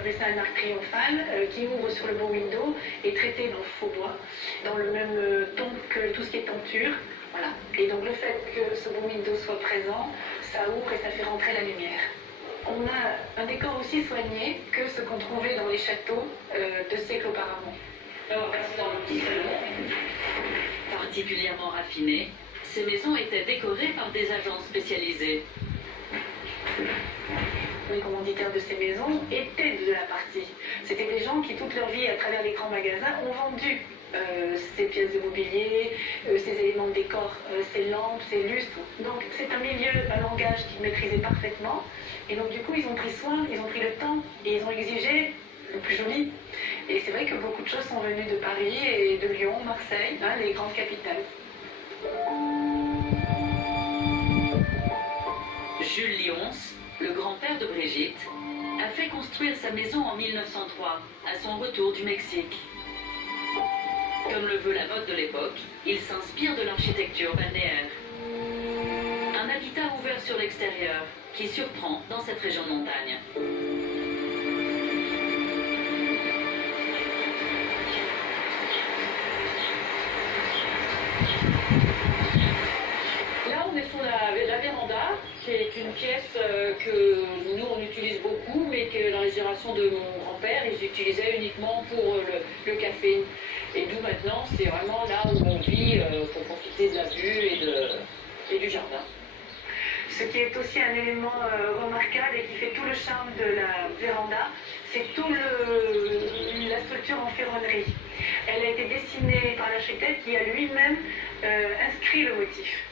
appeler ça un arc triomphal, qui ouvre sur le beau window et traité dans le faux bois, dans le même ton que tout ce qui est tenture. Voilà. Et donc le fait que ce beau window soit présent, ça ouvre et ça fait rentrer la lumière. On a un décor aussi soigné que ce qu'on trouvait dans les châteaux de siècles auparavant. Là, on va passer dans le petit salon. Particulièrement raffinées, ces maisons étaient décorées par des agences spécialisées. Les commanditaires de ces maisons étaient de la partie. C'était des gens qui, toute leur vie, à travers les grands magasins, ont vendu ces pièces de mobilier, ces éléments de décor, ces lampes, ces lustres. Donc c'est un milieu, un langage qu'ils maîtrisaient parfaitement. Et donc du coup, ils ont pris soin, ils ont pris le temps et ils ont exigé le plus joli. Et c'est vrai que beaucoup de choses sont venues de Paris et de Lyon, Marseille, hein, les grandes capitales. Jules Lyons, le grand-père de Brigitte, a fait construire sa maison en 1903, à son retour du Mexique. Comme le veut la mode de l'époque, il s'inspire de l'architecture balnéaire. Un habitat ouvert sur l'extérieur, qui surprend dans cette région de montagne. Là, on est sur la véranda, qui est une pièce que nous, on utilise beaucoup, mais que dans les générations de mon grand-père, ils utilisaient uniquement pour le café. Et nous, maintenant, c'est vraiment là où on vit pour profiter de la vue et du jardin. Ce qui est aussi un élément remarquable et qui fait tout le charme de la véranda, c'est toute la structure en ferronnerie. Elle a été dessinée par l'architecte qui a lui-même inscrit le motif.